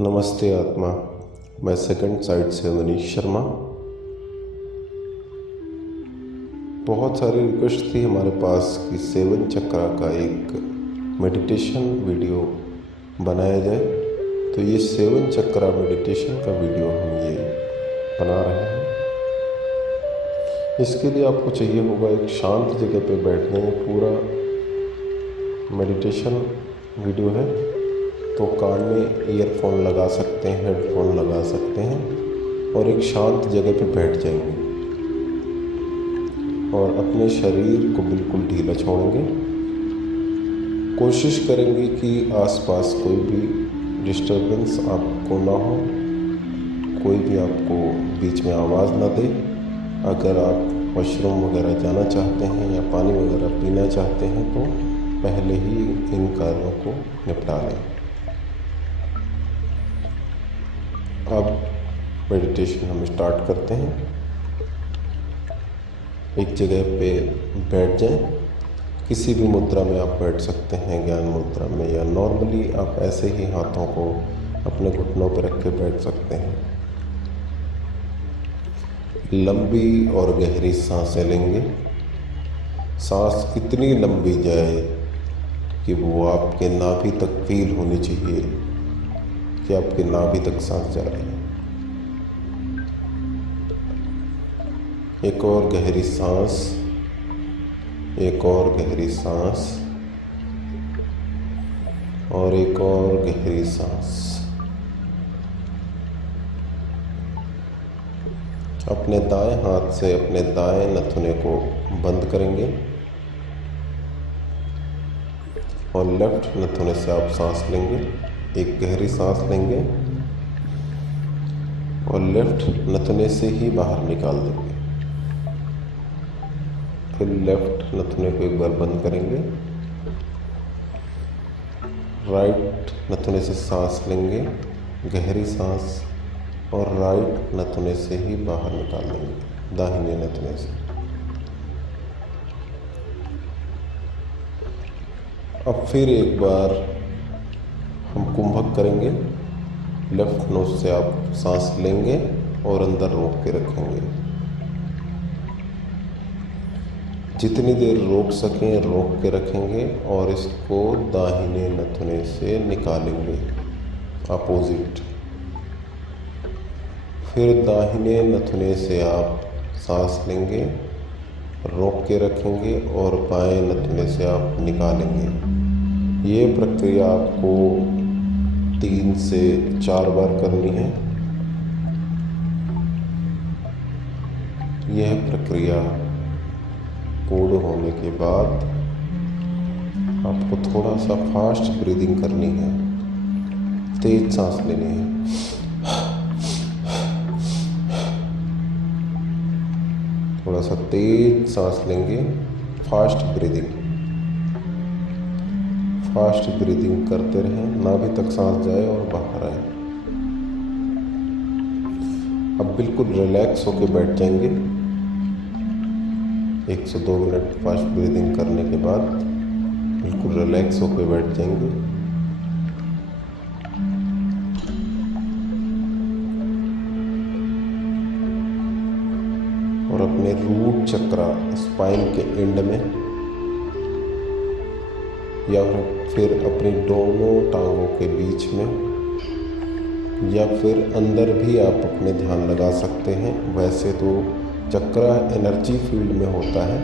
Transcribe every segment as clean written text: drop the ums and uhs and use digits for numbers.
नमस्ते आत्मा। मैं सेकंड साइड से मनीष शर्मा। बहुत सारी रिक्वेस्ट थी हमारे पास कि सेवन चक्रा का एक मेडिटेशन वीडियो बनाया जाए, तो ये सेवन चक्रा मेडिटेशन का वीडियो हम ये बना रहे हैं। इसके लिए आपको चाहिए होगा एक शांत जगह पे बैठने। पूरा मेडिटेशन वीडियो है, तो कान में ईयरफोन लगा सकते हैं, हेडफोन लगा सकते हैं और एक शांत जगह पे बैठ जाएंगे और अपने शरीर को बिल्कुल ढीला छोड़ेंगे। कोशिश करेंगे कि आसपास कोई भी डिस्टर्बेंस आपको ना हो, कोई भी आपको बीच में आवाज़ ना दे। अगर आप वॉशरूम वगैरह जाना चाहते हैं या पानी वगैरह पीना चाहते हैं तो पहले ही इन कार्यों को निपटा लें। अब मेडिटेशन हम स्टार्ट करते हैं। एक जगह पे बैठ जाएं। किसी भी मुद्रा में आप बैठ सकते हैं, ज्ञान मुद्रा में, या नॉर्मली आप ऐसे ही हाथों को अपने घुटनों पर रख के बैठ सकते हैं। लंबी और गहरी सांसें लेंगे। सांस इतनी लंबी जाए कि वो आपके नाभि तक फील होनी चाहिए कि आपके नाभि तक सांस जा रही है। एक और गहरी सांस, एक और गहरी सांस और एक और गहरी सांस। अपने दाएं हाथ से अपने दाएं नथुने को बंद करेंगे और लेफ्ट नथुने से आप सांस लेंगे। एक गहरी सांस लेंगे और लेफ्ट नथुने से ही बाहर निकाल देंगे। फिर लेफ्ट नथुने को एक बार बंद करेंगे, राइट नथुने से सांस लेंगे, गहरी सांस, और राइट नथुने से ही बाहर निकाल देंगे, दाहिने नथुने से। अब फिर एक बार हम कुंभक करेंगे। लेफ्ट नोज से आप सांस लेंगे और अंदर रोक के रखेंगे। जितनी देर रोक सकें रोक के रखेंगे और इसको दाहिने नथुने से निकालेंगे अपोजिट। फिर दाहिने नथुने से आप सांस लेंगे, रोक के रखेंगे और बाएं नथुने से आप निकालेंगे। ये प्रक्रिया आपको 3 से 4 बार करनी है। यह प्रक्रिया पूर्ण होने के बाद आपको थोड़ा सा फास्ट ब्रीदिंग करनी है, तेज सांस लेनी है। थोड़ा सा तेज सांस लेंगे, फास्ट ब्रीदिंग करते रहें, नाभि तक सांस जाए और बाहर आए। अब बिल्कुल रिलैक्स होकर बैठ जाएंगे। 1 से 2 मिनट फास्ट ब्रीदिंग करने के बाद बिल्कुल रिलैक्स होकर बैठ जाएंगे। और अपने रूट चक्रा स्पाइन के एंड में या फिर अपनी दोनों टांगों के बीच में या फिर अंदर भी आप अपने ध्यान लगा सकते हैं। वैसे तो चक्रा एनर्जी फील्ड में होता है,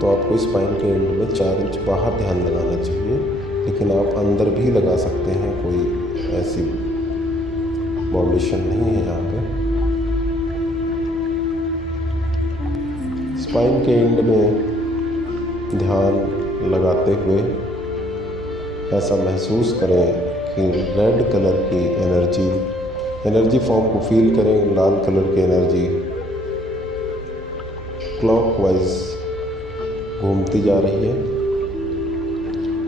तो आपको स्पाइन के एंड में 4 इंच बाहर ध्यान लगाना चाहिए, लेकिन आप अंदर भी लगा सकते हैं। कोई ऐसी बाउंडेशन नहीं है यहाँ पे। स्पाइन के एंड में ध्यान लगाते हुए ऐसा महसूस करें कि रेड कलर की एनर्जी फॉर्म को फील करें। लाल कलर की एनर्जी क्लॉकवाइज घूमती जा रही है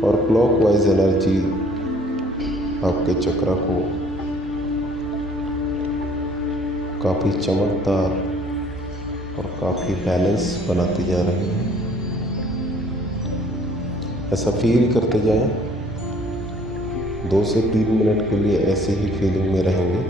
और क्लॉकवाइज एनर्जी आपके चक्रा को काफ़ी चमकदार और काफ़ी बैलेंस बनाती जा रही है। ऐसा फील करते जाएं 2 से 3 मिनट के लिए ऐसे ही फीलिंग में रहेंगे।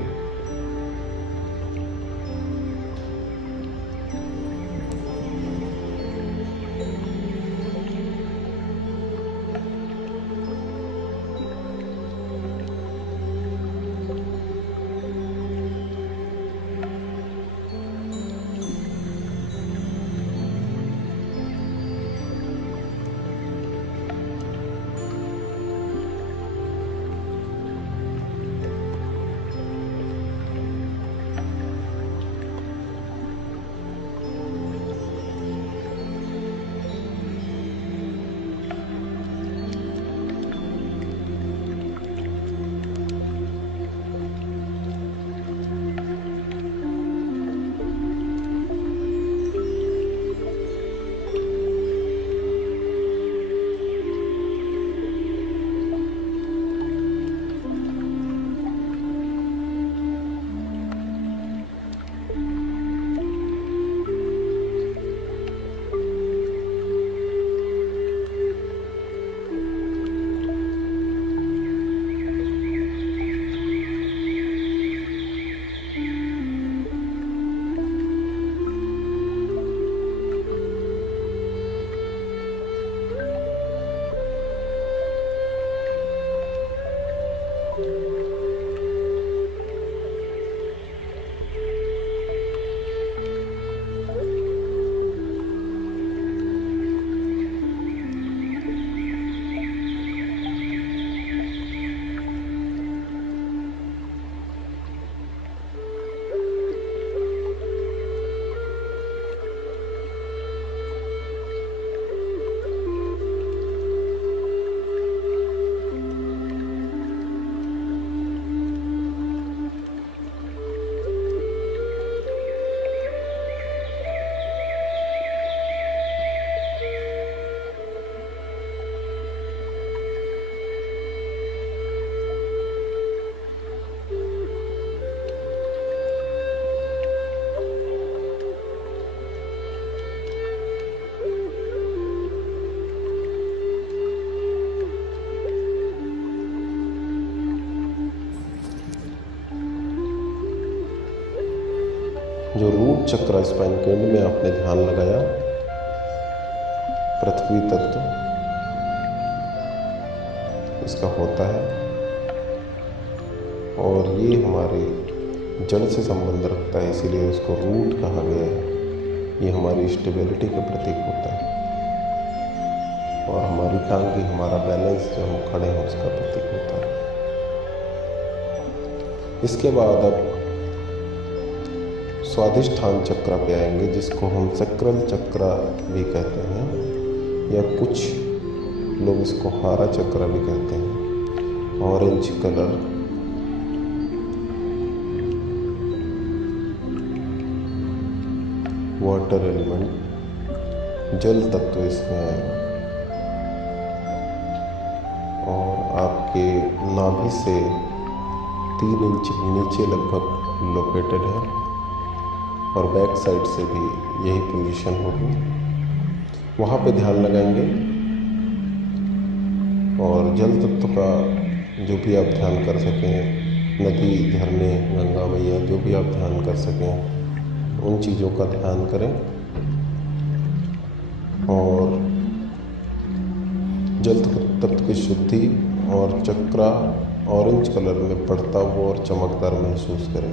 जो रूट चक्र स्पाइन केंद्र में आपने ध्यान लगाया, पृथ्वी तत्व इसका होता है और ये हमारे जड़ से संबंध रखता है, इसीलिए उसको रूट कहा गया है। ये हमारी स्टेबिलिटी का प्रतीक होता है और हमारी टांग हमारा बैलेंस जो हम खड़े हैं उसका प्रतीक होता है। इसके बाद अब स्वाधिष्ठान चक्र पे आएंगे, जिसको हम चक्रल चक्र भी कहते हैं या कुछ लोग इसको हारा चक्र भी कहते हैं। ऑरेंज कलर, वाटर एलिमेंट, जल तत्व इसमें आएगा और आपके नाभि से 3 इंच नीचे लगभग लोकेटेड है और बैक साइड से भी यही पोजीशन होगी। वहाँ पे ध्यान लगाएंगे और जल तत्व का जो भी आप ध्यान कर सकें, नदी, झरने, गंगा मैया, जो भी आप ध्यान कर सकें उन चीज़ों का ध्यान करें और जल तत्व की शुद्धि और चक्रा ऑरेंज कलर में पड़ता हुआ और चमकदार महसूस करें।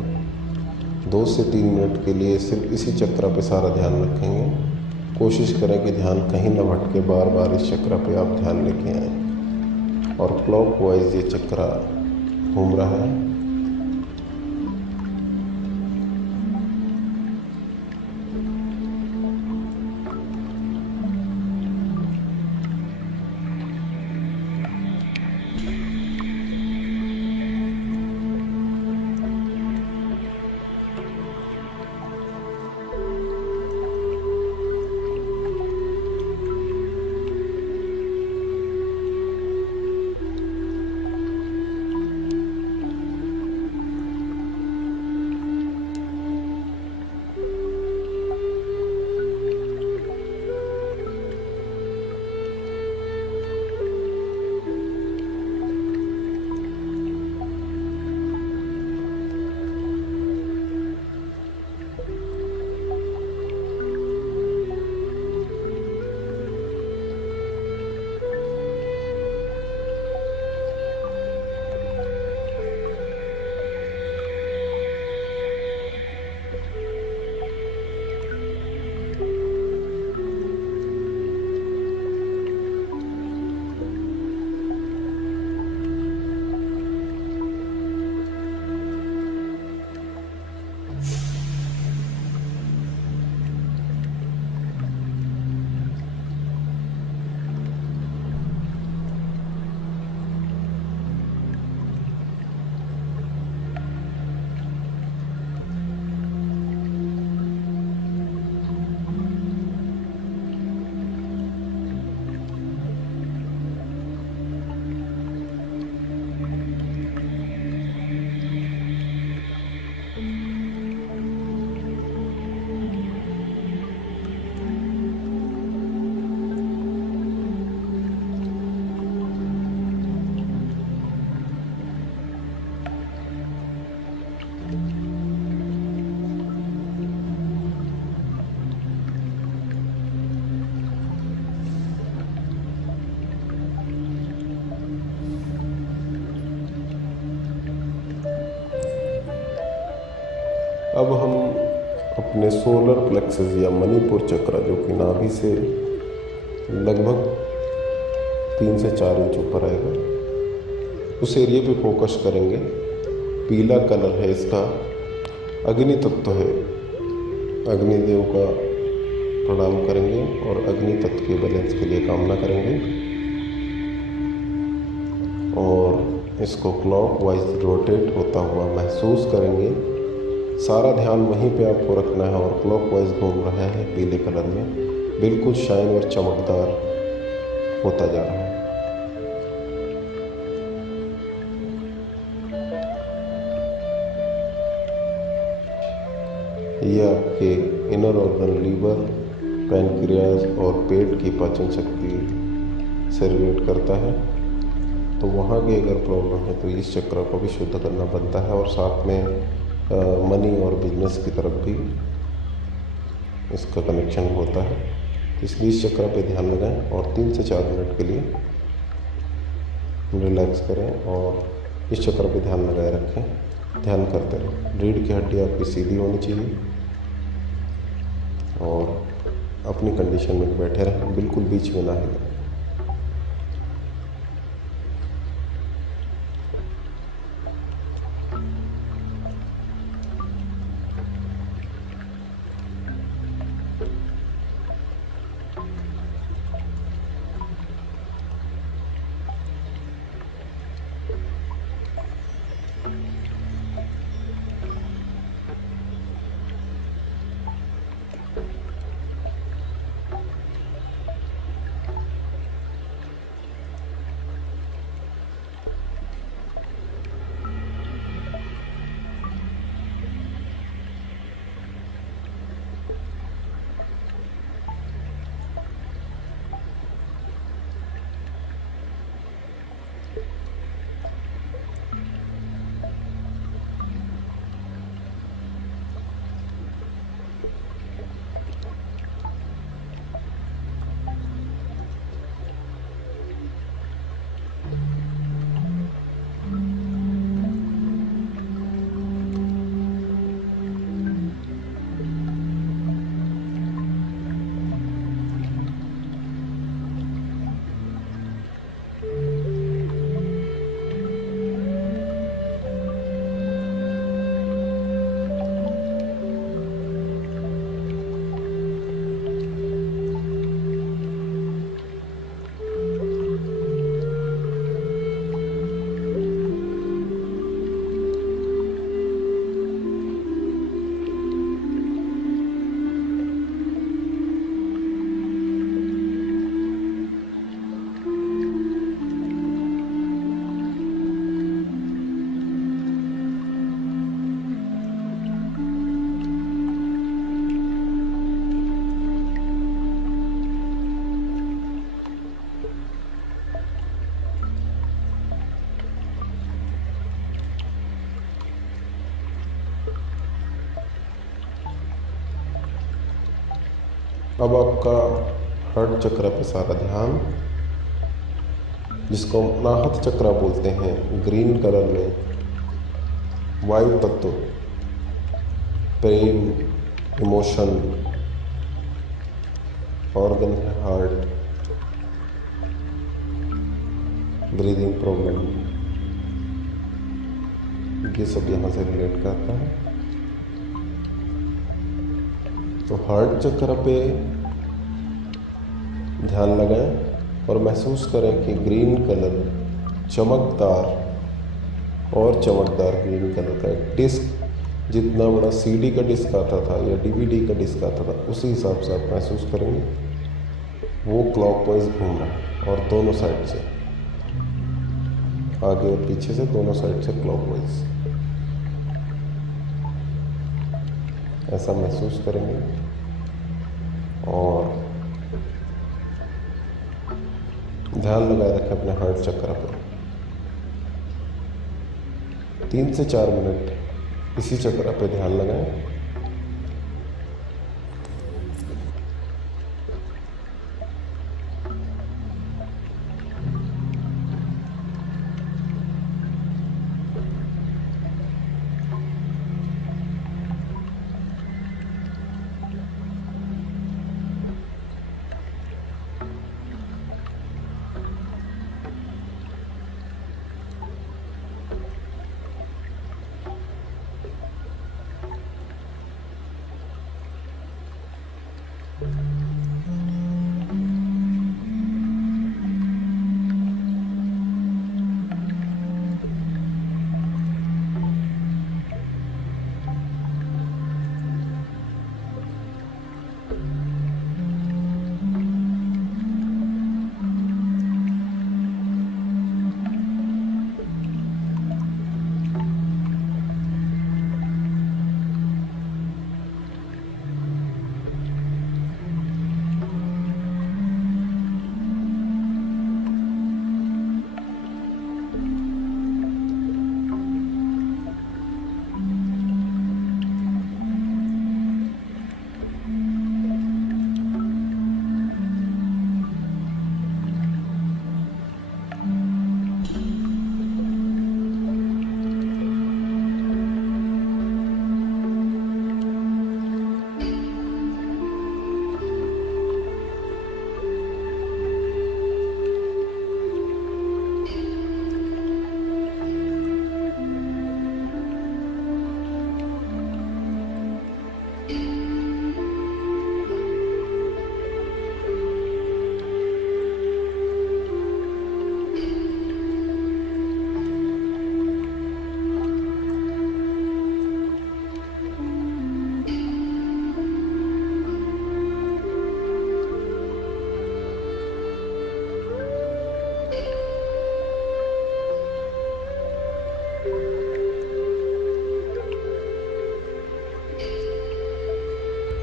2 से 3 मिनट के लिए सिर्फ इसी चक्र पे सारा ध्यान रखेंगे। कोशिश करें कि ध्यान कहीं न भटके, बार बार इस चक्र पे आप ध्यान लेके आएँ और क्लॉकवाइज ये चक्र घूम रहा है। अब हम अपने सोलर प्लेक्सस या मणिपुर चक्र, जो कि नाभि से लगभग 3 से 4 इंच ऊपर आएगा, उस एरिया पे फोकस करेंगे। पीला कलर है इसका, अग्नि तत्व है। अग्निदेव का प्रणाम करेंगे और अग्नि तत्व के बैलेंस के लिए कामना करेंगे और इसको क्लॉकवाइज रोटेट होता हुआ महसूस करेंगे। सारा ध्यान वहीं पे आपको रखना है और क्लॉकवाइज घूम रहा है पीले कलर में, बिल्कुल शाइन और चमकदार होता जा रहा है। ये आपके इनर ऑर्गन, लीवर, पैनक्रियाज और पेट की पाचन शक्ति से रिलेट करता है। तो वहाँ की अगर प्रॉब्लम है तो इस चक्र को भी शुद्ध करना बनता है और साथ में मनी और बिजनेस की तरफ भी इसका कनेक्शन होता है। इसलिए इस चक्र पे ध्यान लगाएं और 3 से 4 मिनट के लिए रिलैक्स करें और इस चक्र पे ध्यान लगाए रखें, ध्यान करते रहें। रीढ़ की हड्डी आपकी सीधी होनी चाहिए और अपनी कंडीशन में बैठे रहें, बिल्कुल बीच में ना हिलें। अब आपका हार्ट चक्र पे सारा ध्यान, जिसको अनाहत चक्र बोलते हैं, ग्रीन कलर में वायु तत्व, प्रेम, इमोशन ऑर्गन है हार्ट, ब्रीदिंग प्रॉब्लम, ये सब यहाँ से रिलेट करता है। तो हार्ट चक्र पे ध्यान लगाएं और महसूस करें कि ग्रीन कलर, चमकदार और चमकदार ग्रीन कलर का एक डिस्क, जितना बड़ा सीडी का डिस्क आता था या डीवीडी का डिस्क आता था, उसी हिसाब से आप महसूस करेंगे वो क्लॉकवाइज घूम रहा है और दोनों साइड से, आगे और पीछे से, दोनों साइड से क्लॉकवाइज ऐसा महसूस करेंगे। और ध्यान लगाए रखें अपने हार्ट चक्र पर। 3 से 4 मिनट इसी चक्र पे ध्यान लगाएं।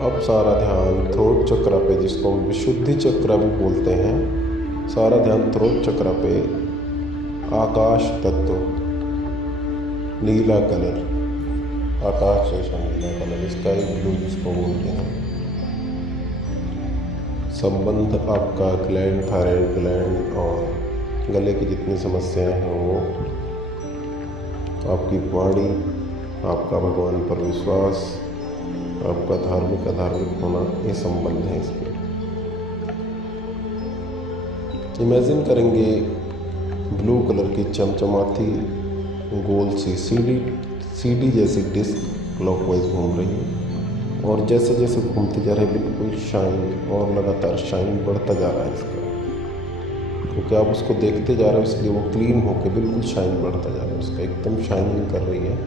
अब सारा ध्यान थ्रोट चक्र पे, जिसको हम विशुद्धि चक्र भी बोलते हैं, सारा ध्यान थ्रोट चक्र पे आकाश तत्व, नीला कलर, आकाश जैसा नीला कलर, स्काई ब्लू जिसको बोलते हैं। संबंध आपका ग्लैंड, थायराइड ग्लैंड और गले की जितनी समस्याएं हैं वो, आपकी वाणी, आपका भगवान पर विश्वास, आपका धार्मिक अधार्मिक होना, ये संबंध है इसके। इमेजिन करेंगे ब्लू कलर की चमचमाती गोल सी सीढ़ी जैसी डिस्क क्लॉकवाइज घूम रही है, और जैसे जैसे घूमते जा रहे हैं बिल्कुल शाइन और लगातार शाइन बढ़ता जा रहा है इसका, क्योंकि आप उसको देखते जा रहे हो इसलिए वो क्लीन होकर बिल्कुल शाइन बढ़ता जा रहा है, उसका एकदम शाइनिंग कर रही है।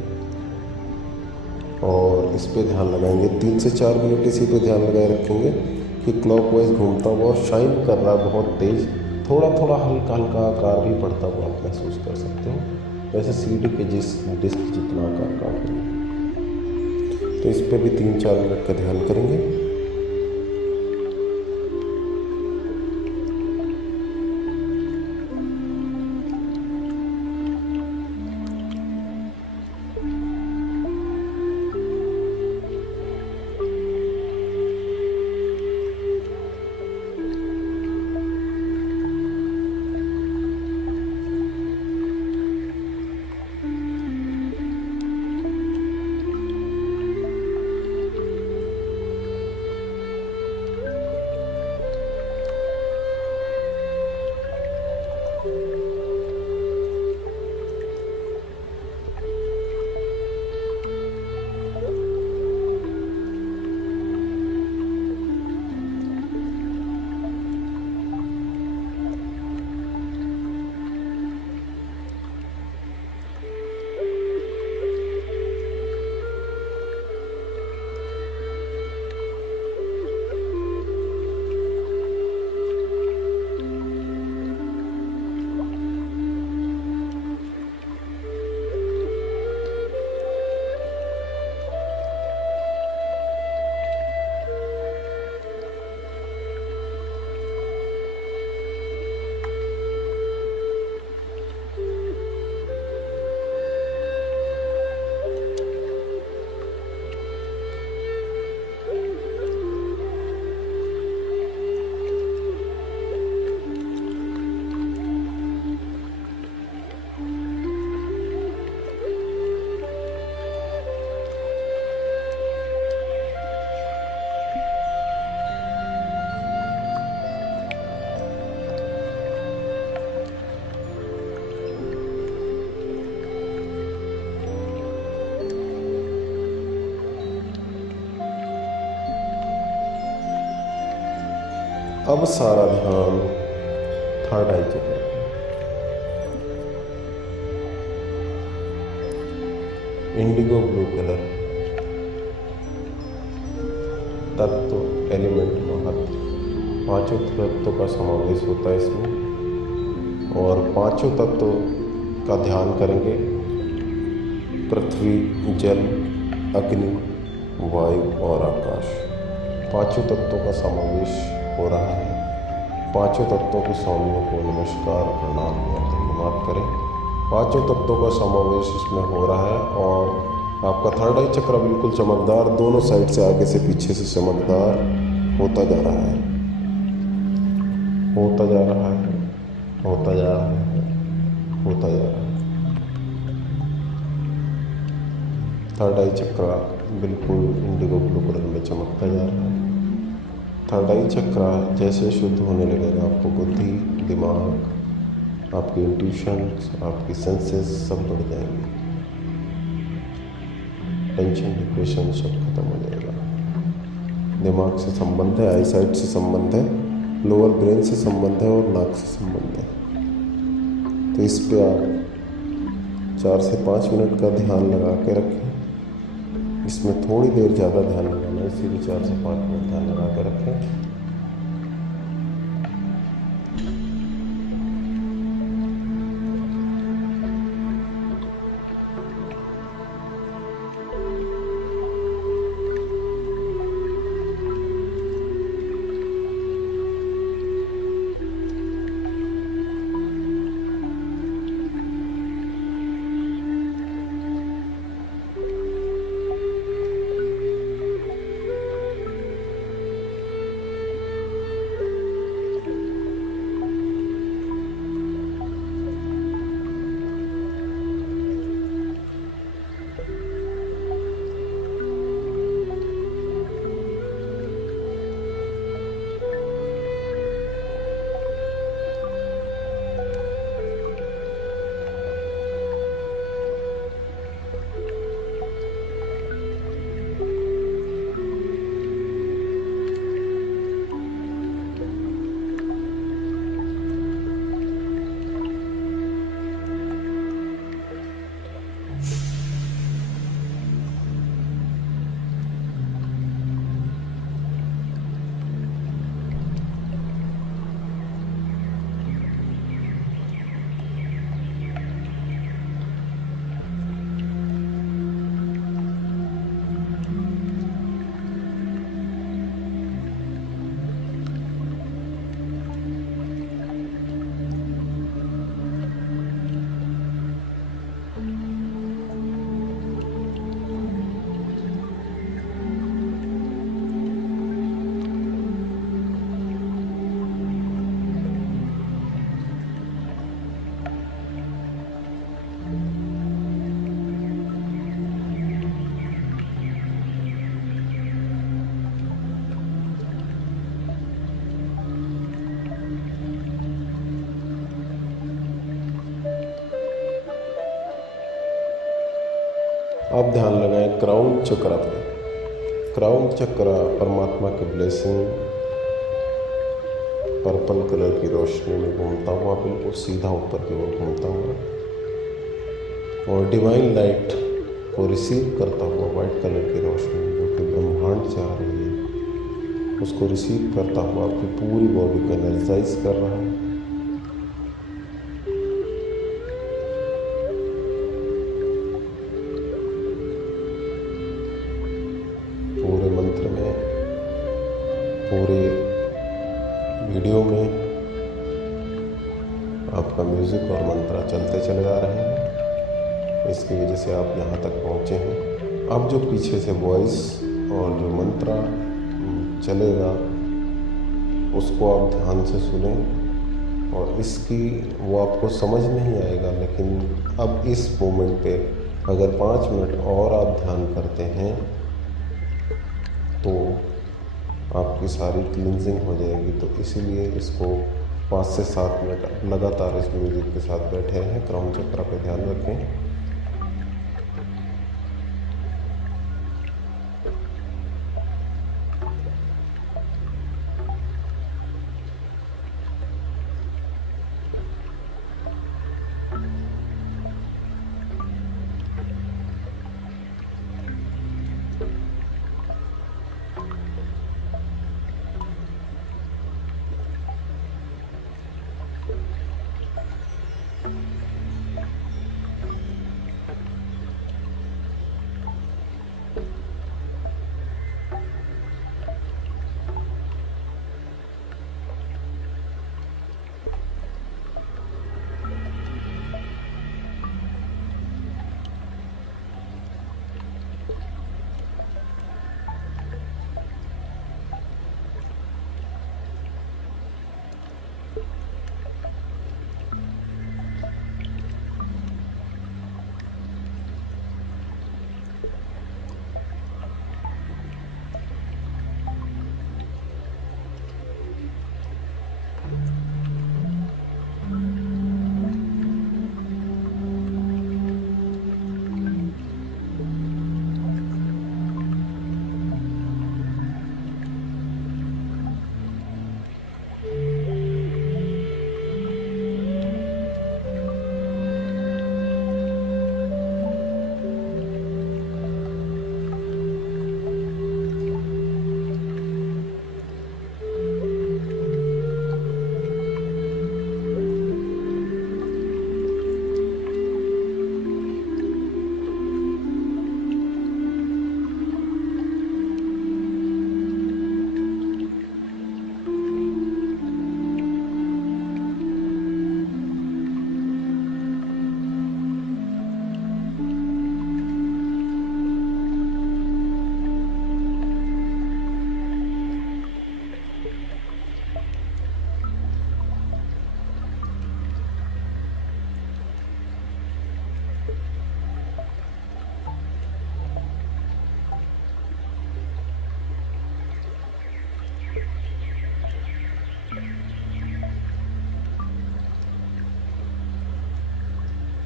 और इस पे ध्यान लगाएंगे 3 से 4 मिनट, इसी पे ध्यान लगाए रखेंगे कि क्लॉकवाइज घूमता हुआ और शाइन कर रहा है बहुत तेज़, थोड़ा थोड़ा हल्का हल्का आकार भी बढ़ता हुआ आप महसूस कर सकते हो, वैसे सीढ़ी के डिस्क जितना आकार का है। तो इस पे भी 3-4 मिनट का ध्यान करेंगे। अब सारा ध्यान थर्ड आई चक्र, इंडिगो ब्लू कलर, तत्व, एलिमेंट, महत्व, 5 तत्वों का समावेश होता है इसमें। और 5 तत्वों का ध्यान करेंगे, पृथ्वी, जल, अग्नि, वायु और आकाश। 5 तत्वों का समावेश हो रहा है। 5 तत्वों के स्वामियों को नमस्कार, प्रणाम और धन्यवाद करें। 5 तत्वों का समावेश इसमें हो रहा है और आपका थर्ड आई चक्र बिल्कुल चमकदार, दोनों साइड से, आगे से पीछे से चमकदार होता जा रहा है, होता जा रहा है, होता जा रहा है, होता जा रहा है। थर्ड आई चक्र बिल्कुल इंडिगो ब्लू कलर में चमकता जा रहा है। थर्ड आई चक्र जैसे शुद्ध होने लगेगा, आपको बुद्धि, दिमाग, आपकी इंट्यूशंस, आपकी सेंसेस सब बढ़ जाएंगे, टेंशन, डिप्रेशन सब खत्म हो जाएगा। दिमाग से संबंध है, आई साइट से संबंध है, लोअर ब्रेन से संबंध है और नाक से संबंध है। तो इस पे आप 4 से 5 मिनट का ध्यान लगा के रखें। इसमें थोड़ी देर ज़्यादा ध्यान लगाना है, इसीलिए 4 से 5 मिनट ध्यान लगा के रखें। आप ध्यान लगाएं क्राउन चक्र पे। क्राउन चक्र परमात्मा की ब्लेसिंग पर्पल कलर की रोशनी में घूमता हुआ बिल्कुल सीधा ऊपर की ओर घूमता हुआ और डिवाइन लाइट को रिसीव करता हुआ वाइट कलर की रोशनी जो कि ब्रह्मांड से आ रही है उसको रिसीव करता हुआ आपकी पूरी बॉडी को एनर्जाइज कर रहा है। पूरे मंत्र में, पूरे वीडियो में आपका म्यूज़िक और मंत्र चलते चले जा रहे हैं। इसकी वजह से आप यहाँ तक पहुँचे हैं। अब जो पीछे से वॉइस और जो मंत्र चलेगा उसको आप ध्यान से सुने और इसकी वो आपको समझ नहीं आएगा, लेकिन अब इस मोमेंट पे अगर 5 मिनट और आप ध्यान करते हैं तो आपकी सारी क्लींजिंग हो जाएगी। तो इसीलिए इसको 5 से 7 मिनट लगातार इस म्यूज़िक के साथ बैठे हैं। क्राउन चक्र पे ध्यान रखें।